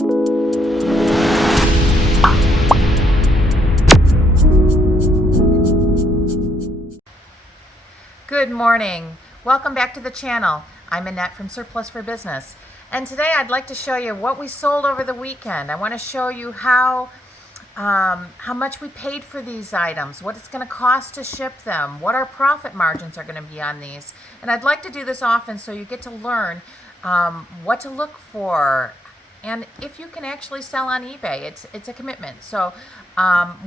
Good morning. Welcome back to the channel. I'm Annette from Surplus for Business. And today I'd like to show you what we sold over the weekend. I want to show you how much we paid for these items, what it's going to cost to ship them, what our profit margins are going to be on these. And I'd like to do this often so you get to learn what to look for, and if you can actually sell on eBay. It's a commitment. So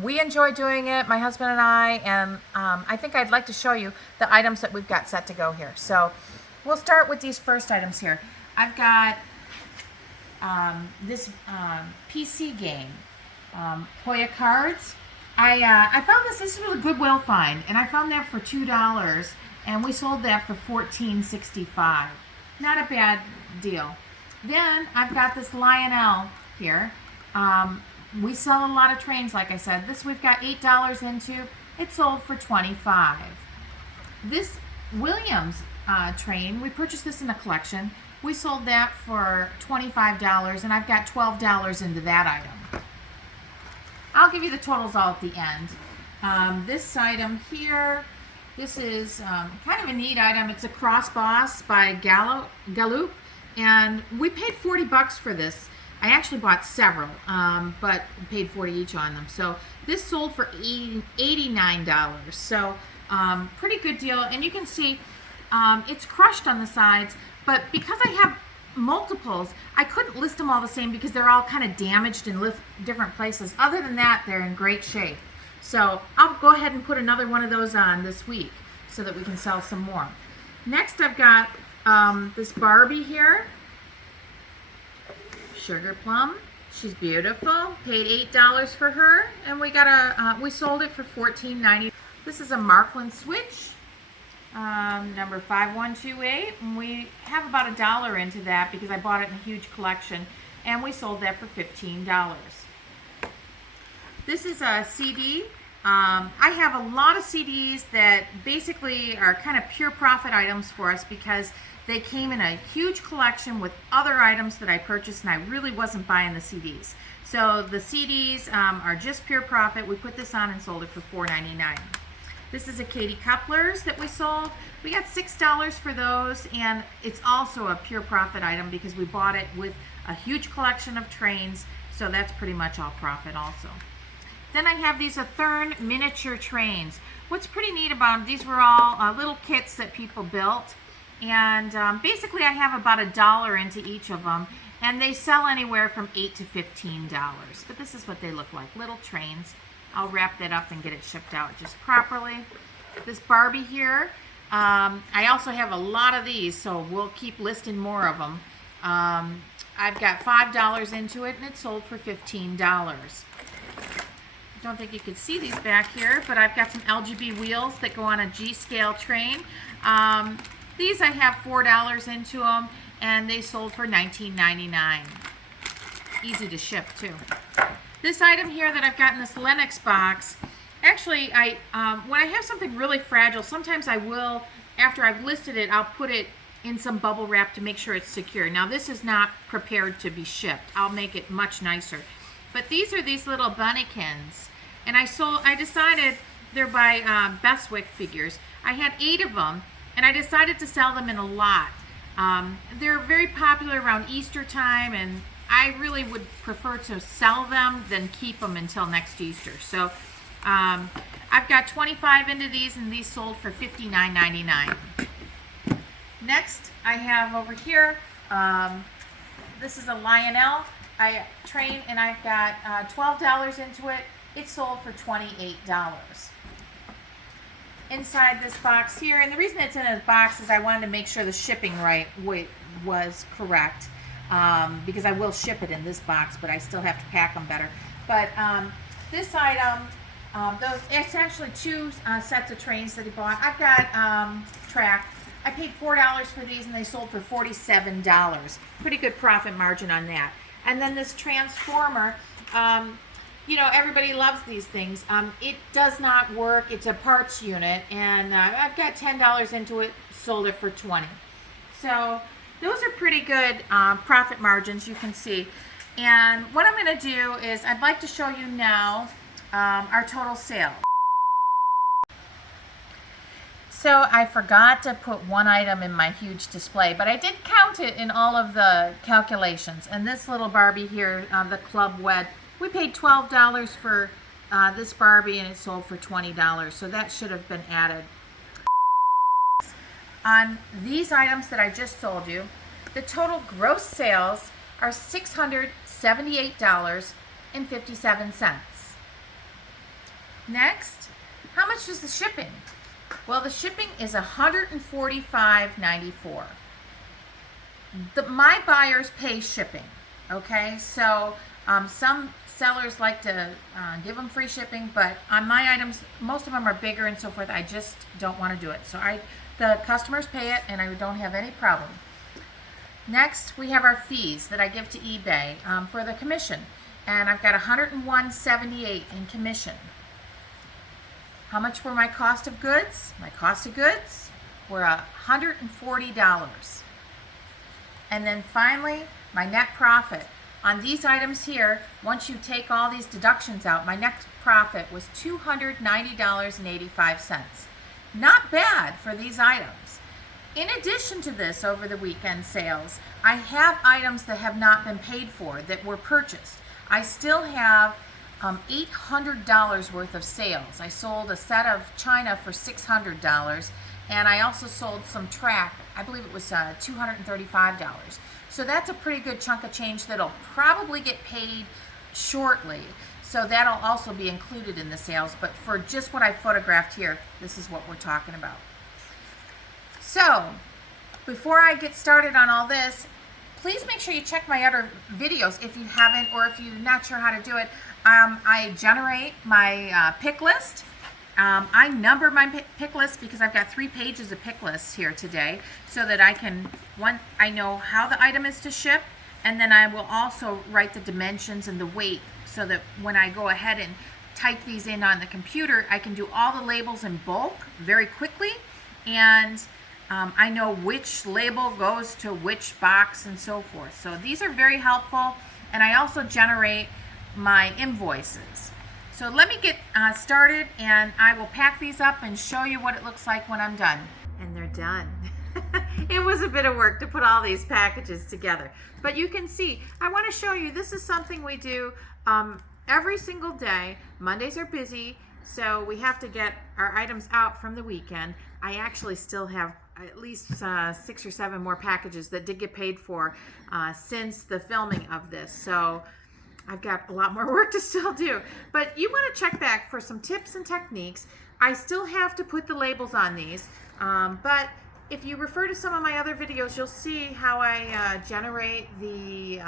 we enjoy doing it, my husband and I, and I think I'd like to show you the items that we've got set to go here. So we'll start with these first items here. I've got this PC game, Hoya cards. I found this was a Goodwill find, and I found that for $2, and we sold that for $14.65. Not a bad deal. Then I've got this Lionel here. We sell a lot of trains, like I said. This we've got $8 into. It sold for $25. This Williams train, we purchased this in a collection. We sold that for $25, and I've got $12 into that item. I'll give you the totals all at the end. This item here, this is kind of a neat item. It's a Crossboss by Gallup, and we paid $40 for this. I actually bought several, but paid $40 each on them. So this sold for $89. So pretty good deal. And you can see it's crushed on the sides, but because I have multiples, I couldn't list them all the same because they're all kind of damaged in different places. Other than that, they're in great shape. So I'll go ahead and put another one of those on this week so that we can sell some more. Next, I've got this Barbie here. Sugar Plum. She's beautiful. Paid $8 for her, and we sold it for $14.90. This is a Markland switch, number 5128, and we have about $1 into that because I bought it in a huge collection, and we sold that for $15. This is a CD. I have a lot of CDs that basically are kind of pure profit items for us because they came in a huge collection with other items that I purchased, and I really wasn't buying the CDs. So the CDs are just pure profit. We put this on and sold it for $4.99. This is a Katie Couplers that we sold. We got $6 for those, and it's also a pure profit item because we bought it with a huge collection of trains, so that's pretty much all profit also. Then I have these Athern miniature trains. What's pretty neat about them, these were all little kits that people built. And basically I have about $1 into each of them, and they sell anywhere from $8 to $15. But this is what they look like, little trains. I'll wrap that up and get it shipped out just properly. This Barbie here, I also have a lot of these, so we'll keep listing more of them. I've got $5 into it, and it sold for $15. I don't think you can see these back here, but I've got some LGB wheels that go on a G-scale train. These I have $4 into them, and they sold for $19.99. Easy to ship too. This item here that I've got in this Lennox box, actually when I have something really fragile, sometimes I will, after I've listed it, I'll put it in some bubble wrap to make sure it's secure. Now this is not prepared to be shipped. I'll make it much nicer. But these are these little bunnykins, and I decided they're by Bestwick figures. I had 8 of them, and I decided to sell them in a lot. They're very popular around Easter time, and I really would prefer to sell them than keep them until next Easter. So I've got 25 into these, and these sold for $59.99. Next, I have over here, this is a Lionel I Train, and I've got $12 into it. It sold for $28. Inside this box here, and the reason it's in a box is I wanted to make sure the shipping weight was correct, because I will ship it in this box, but I still have to pack them better. But this item, it's actually 2 sets of trains that he bought. I've got track. I paid $4 for these, and they sold for $47. Pretty good profit margin on that. And then this transformer, you know, everybody loves these things. It does not work. It's a parts unit, and I've got $10 into it, sold it for $20. So those are pretty good profit margins, you can see. And what I'm going to do is I'd like to show you now our total sale. So I forgot to put one item in my huge display, but I did count it in all of the calculations. And this little Barbie here, the Club Wed, we paid $12 for this Barbie, and it sold for $20. So that should have been added. On these items that I just sold you, the total gross sales are $678.57. Next, how much is the shipping? Well, the shipping is $145.94. My buyers pay shipping, okay? So some sellers like to give them free shipping, but on my items, most of them are bigger and so forth. I just don't want to do it. So the customers pay it, and I don't have any problem. Next, we have our fees that I give to eBay for the commission, and I've got $101.78 in commission. How much were my cost of goods? My cost of goods were $140. And then finally, my net profit. On these items here, once you take all these deductions out, my net profit was $290.85. Not bad for these items. In addition to this, over the weekend sales, I have items that have not been paid for that were purchased. I still have $800 worth of sales. I sold a set of china for $600, and I also sold some track. I believe it was $235. So that's a pretty good chunk of change that'll probably get paid shortly. So that'll also be included in the sales. But for just what I photographed here, this is what we're talking about. So before I get started on all this, please make sure you check my other videos if you haven't, or if you're not sure how to do it. I generate my pick list. I number my pick list because I've got 3 pages of pick lists here today, so that I know how the item is to ship, and then I will also write the dimensions and the weight, so that when I go ahead and type these in on the computer, I can do all the labels in bulk very quickly, and I know which label goes to which box and so forth. So these are very helpful, and I also generate my invoices. So let me get started, and I will pack these up and show you what it looks like when I'm done. And they're done. It was a bit of work to put all these packages together, but you can see, I want to show you, this is something we do every single day. Mondays are busy, so we have to get our items out from the weekend. I actually still have at least 6 or 7 more packages that did get paid for since the filming of this. So I've got a lot more work to still do. But you want to check back for some tips and techniques. I still have to put the labels on these, but if you refer to some of my other videos, you'll see how I generate the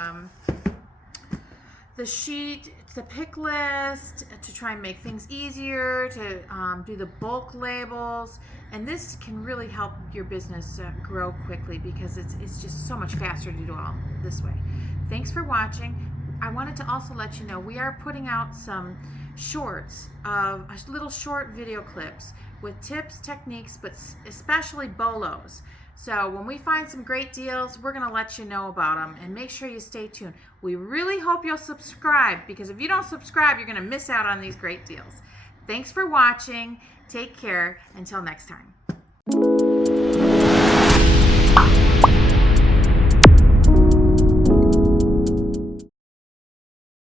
sheet, the pick list, to try and make things easier, to do the bulk labels. And this can really help your business grow quickly, because it's just so much faster to do all this way. Thanks for watching. I wanted to also let you know we are putting out some shorts, little short video clips with tips, techniques, but especially bolos. So when we find some great deals, we're going to let you know about them, and make sure you stay tuned. We really hope you'll subscribe, because if you don't subscribe, you're going to miss out on these great deals. Thanks for watching. Take care. Until next time.